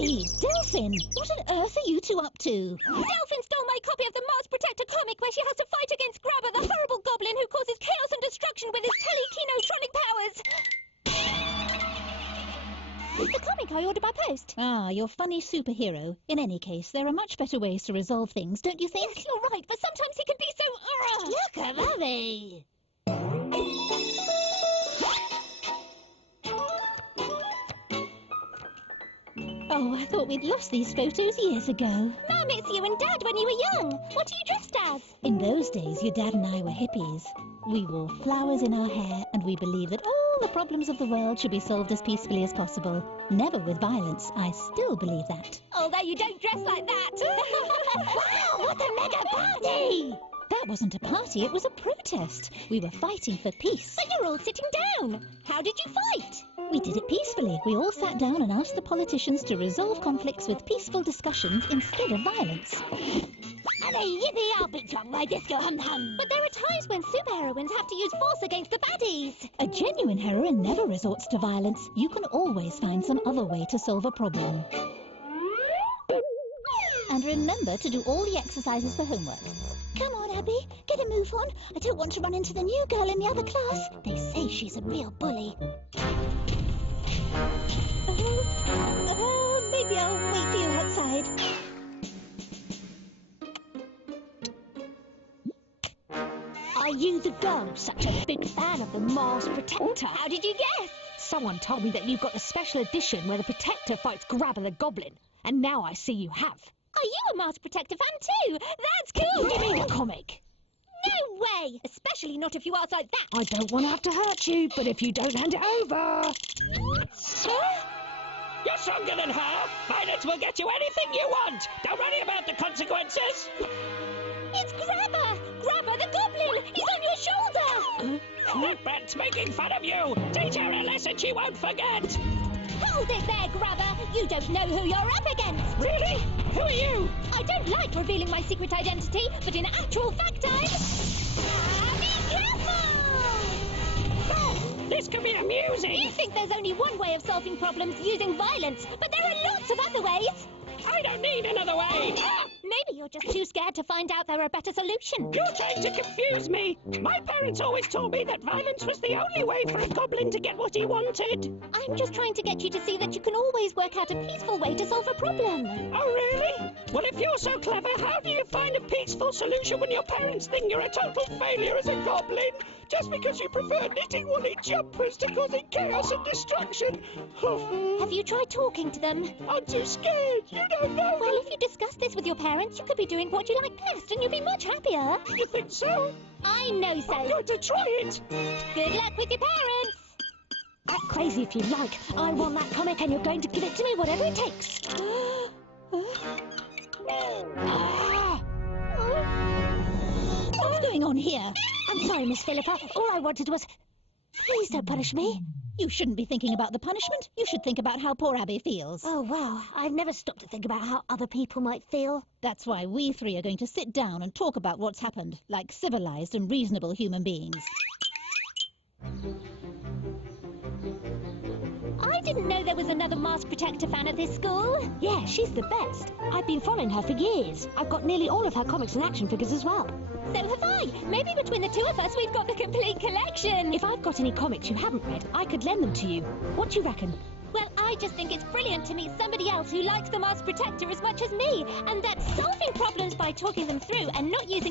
Abby! Delphin! What on earth are you two up to? Delphin stole my copy of the Mars Protector comic where she has to fight against Grabber, the horrible goblin who causes chaos and destruction with his telekinotronic powers. The comic I ordered by post. Ah, your funny superhero. In any case, there are much better ways to resolve things, don't you think? Yes, you're right, but sometimes he can be so... Look at Abby! Oh, I thought we'd lost these photos years ago. Mum, it's you and Dad when you were young. What are you dressed as? In those days, your dad and I were hippies. We wore flowers in our hair, and we believed that all the problems of the world should be solved as peacefully as possible. Never with violence. I still believe that. Although you don't dress like that. Wow, what a mega party! That wasn't a party, it was a protest. We were fighting for peace. But you're all sitting down. How did you fight? We did it peacefully. We all sat down and asked the politicians to resolve conflicts with peaceful discussions instead of violence. But there are times when superheroines have to use force against the baddies. A genuine heroine never resorts to violence. You can always find some other way to solve a problem. And remember to do all the exercises for homework. Come on, Abby, get a move on. I don't want to run into the new girl in the other class. They say she's a real bully. Maybe I'll wait for you outside. Are you the girl such a big fan of the Mars Protector? How did you guess? Someone told me that you've got the special edition where the Protector fights Grabber the Goblin, and now I see you have. Are you a Mars Protector fan too? That's cool! Give me the comic! No way! Especially not if you ask like that! I don't want to have to hurt you, but if you don't hand it over... You're stronger than her! Violence will get you anything you want! Don't worry about the consequences! It's Grabber! Grabber the Goblin! He's on your shoulder! That brat's making fun of you! Teach her a lesson she won't forget! Hold it there, Grabber! You don't know who you're up against! Really? Who are you? I don't like revealing my secret identity, but in actual fact be careful! Oh, this could be amusing! You think there's only one way of solving problems using violence, but there are lots of other ways! I don't need another way! Maybe you're just too scared to find out there are better solutions. You're trying to confuse me! My parents always told me that violence was the only way for a goblin to get what he wanted! I'm just trying to get you to see that you can always work out a peaceful way to solve a problem. Oh, really? Well, if you're so clever, how do you find a peaceful solution when your parents think you're a total failure as a goblin? Just because you prefer knitting woolly jumpers to causing chaos and destruction? Have you tried talking to them? I'm too scared, you don't know! Well, if you discuss this with your parents, you could be doing what you like best and you'll be much happier. You think so? I know so. I'm going to try it! Good luck with your parents! Act crazy if you like. I want that comic and you're going to give it to me whatever it takes. What's going on here? I'm sorry, Miss Philippa. All I wanted was... Please don't punish me. You shouldn't be thinking about the punishment. You should think about how poor Abby feels. Oh, wow. I've never stopped to think about how other people might feel. That's why we three are going to sit down and talk about what's happened, like civilized and reasonable human beings. I didn't know there was another Mars Protector fan at this school. Yeah, she's the best. I've been following her for years. I've got nearly all of her comics and action figures as well. So have I. Maybe between the two of us we've got the complete collection. If I've got any comics you haven't read, I could lend them to you. What do you reckon? Well, I just think it's brilliant to meet somebody else who likes the Mars Protector as much as me, and that solving problems by talking them through and not using